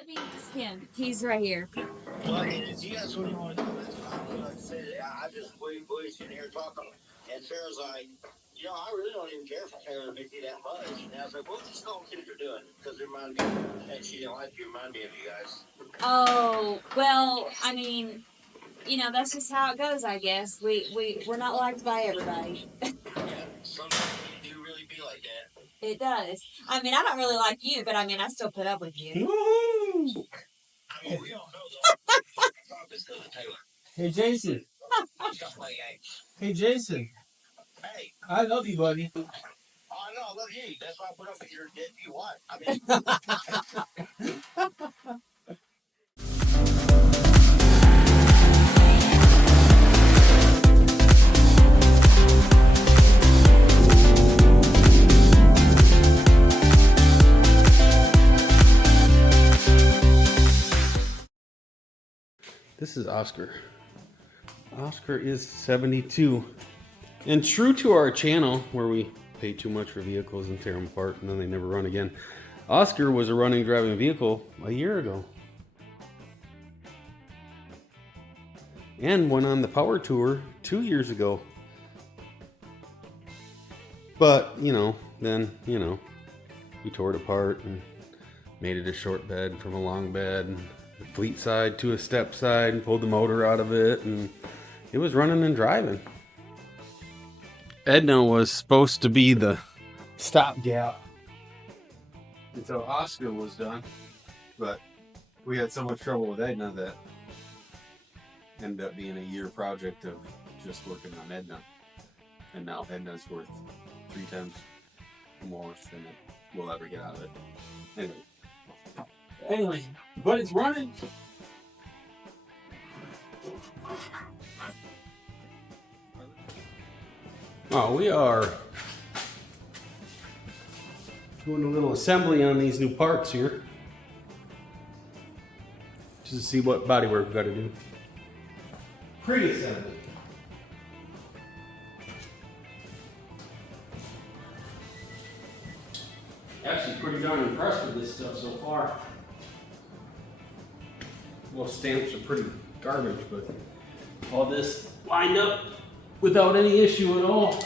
let me ask him. He's right here. Well, if you guys really want to do this, like I said, I'm just sitting here talking, and Sarah's like, I really don't even care for Taylor to make you that much. And I was like, well, just call them what you're doing, because it reminded me, and she didn't like you, remind me of you guys. Oh, well, I mean, that's just how it goes, I guess. We're not liked by everybody. Yeah, sometimes you do really be like that. It does. I mean, I don't really like you, but I mean, I still put up with you. Woo-hoo! I mean, we all know though. It's Taylor. Hey, Jason. Just play games. Hey, Jason. Hey, I love you, buddy. oh, I know, I love you. That's why I put up with your dead you what? I mean, This is Oscar. Oscar is 72. And true to our channel, where we pay too much for vehicles and tear them apart and then they never run again, Oscar was a running, driving vehicle a year ago. And went on the power tour 2 years ago. But, then, we tore it apart and made it a short bed from a long bed. And the fleet side to a step side and pulled the motor out of it, and it was running and driving. Edna was supposed to be the stopgap until Oscar was done, but we had so much trouble with Edna that ended up being a year project of just working on Edna, and now Edna's worth 3 times more than we'll ever get out of it. Anyway, but it's running. Oh, we are doing a little assembly on these new parts here, just to see what bodywork we've got to do. Pre-assembly. Actually pretty darn impressed with this stuff so far. Most stamps are pretty garbage, but all this lined up without any issue at all.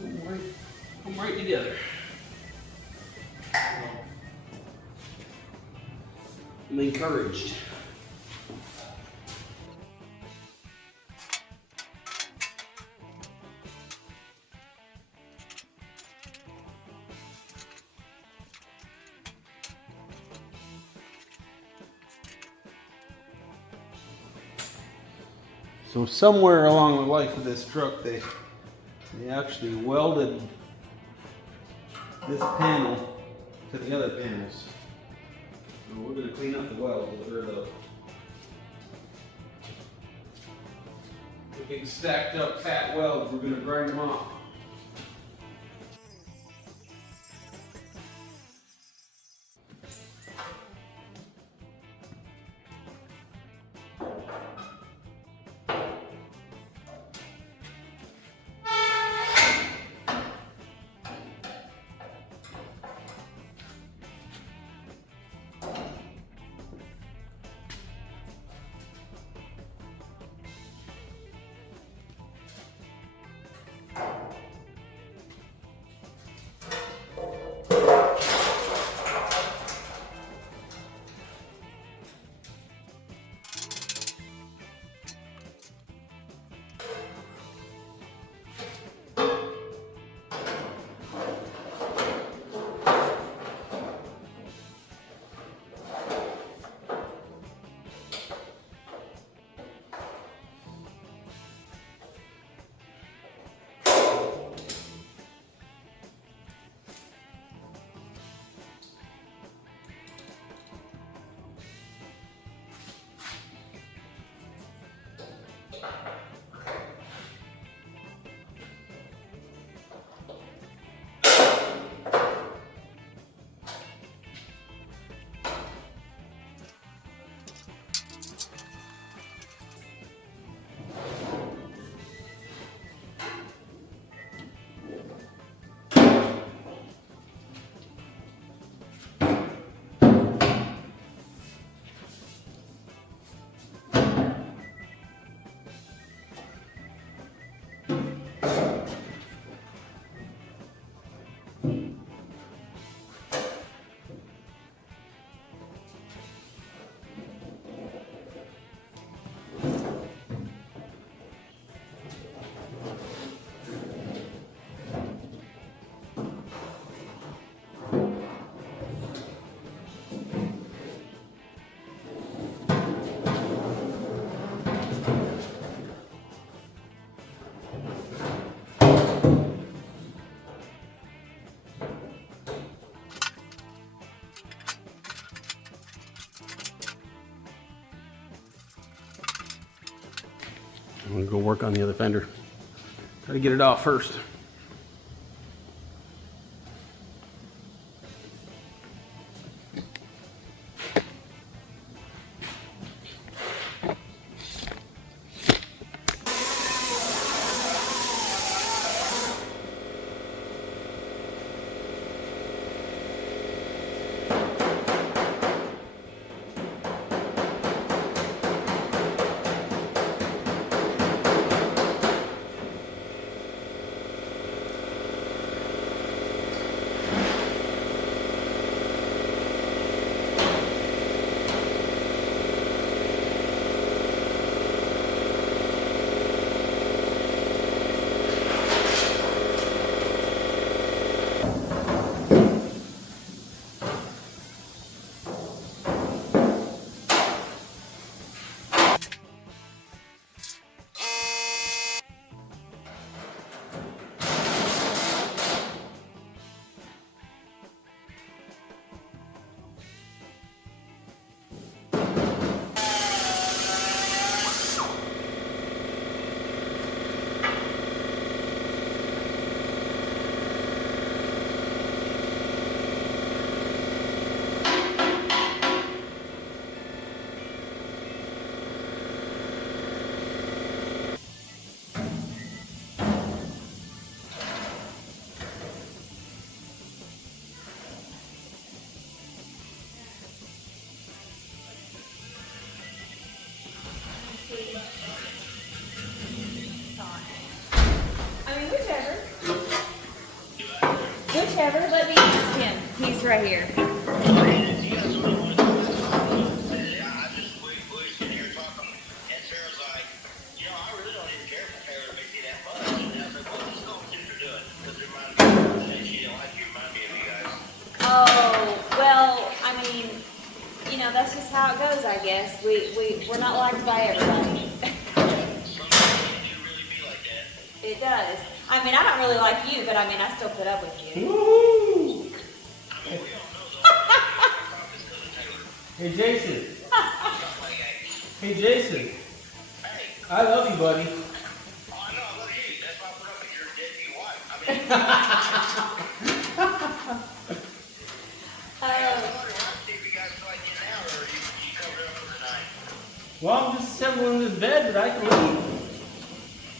Come right together. I'm encouraged. So somewhere along the life of this truck, they actually welded this panel to the other panels. So we're going to clean up the weld, or the big stacked up fat welds. We're going to grind them off. gonna go work on the other fender. Gotta get it off first. I mean, whichever. Whichever. Let me ask him. He's right here. You guys really want to do this? I just we sitting here talking, and Sarah's like, you know, I really don't even care for Taylor to make me that much. And I was like, well, just go with what you're doing. Because it reminded me, and she didn't like you, remind me of you guys. Oh, well, I mean, you know, that's just how it goes, I guess. We're not liked by everybody. Sometimes it can really be like that. It does. I mean, I don't really like you, but I mean, I still put up with you. Woo! I mean, we all know though. It's because of Taylor. Hey, Jason. Stuff like that. Hey, Jason. Hey, I love you, buddy. oh, I know, I love you. That's why I put up with your deadbeat wife. I mean, I was wondering, why see if you guys feel like getting out, or you covered up for the night. Well, I'm just assembling this bed, but I can leave.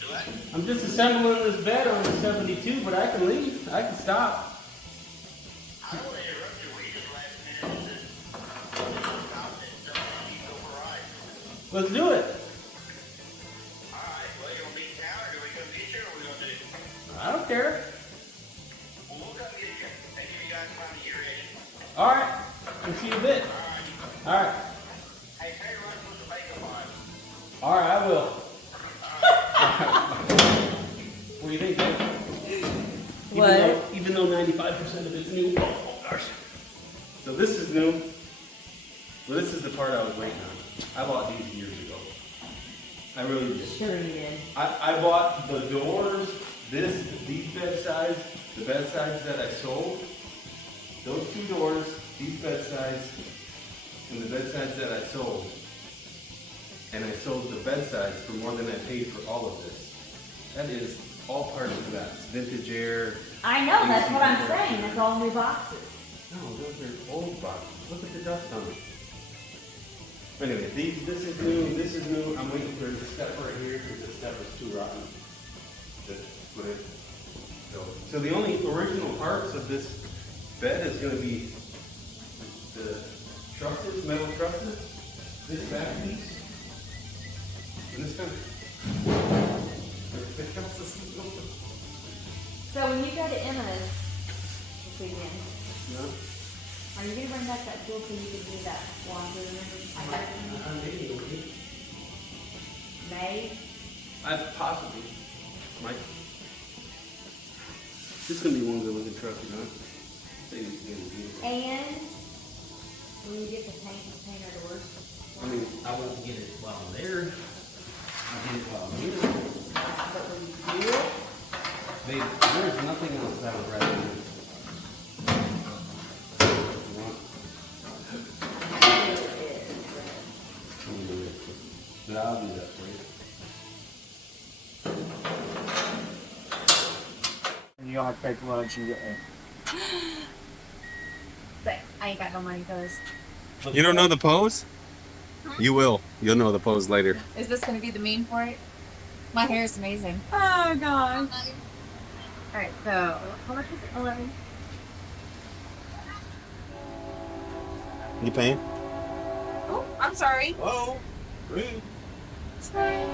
Do that? I'm just assembling this bed on the 72, but I can leave. I can stop. I don't want to interrupt you. We just last minute and just stop and stuff and you go for a ride. Let's do it. All right. Well, you want to be in town, or do we come get you, or what are we going to do? I don't care. Well, we'll come get you. And give you guys time to get ready. All right. We'll see you in a bit. All right. All right. Hey, Taylor, let's put the makeup on. All right, I will. What do you think, Dave? What? Even though 95% of it's new. Oh gosh. So this is new. Well, this is the part I was waiting on. I bought these years ago. I really did. Sure you did. I bought the doors, these bed sides, the bed sides that I sold. Those two doors, these bed sides, and the bed sides that I sold. And I sold the bed sides for more than I paid for all of this. That is all part of that. It's vintage air. I know, that's what I'm saying. It's all new boxes. No, those are old boxes. Look at the dust on them. Anyway, this is new, this is new. I'm waiting for the step right here because the step is too rotten to put in. So the only original parts of this bed is going to be the trusses, metal trusses, this back piece, and this kind of. Everything else is new. So when you go to Emma's this weekend, No? are you gonna bring back that tool so you can do that laundry? Remember I got it from you? May? I possibly might. This is gonna be one good looking truck, you know. And when you get to paint our doors. I mean, I won't get it while I'm there. I'll get it while I'm here. But when you do it, Babe, there's nothing else that I would rather do. You want? it is. But I'll do that for you. you'll have to pay for lunch and get there. But I ain't got no money for this. You don't know the pose? You will. You'll know the pose later. Is this gonna be the meme for it? My hair is amazing. Oh gosh. Alright, so how much is it? 11. You paying? Oh, I'm sorry. Oh, rude. Sorry.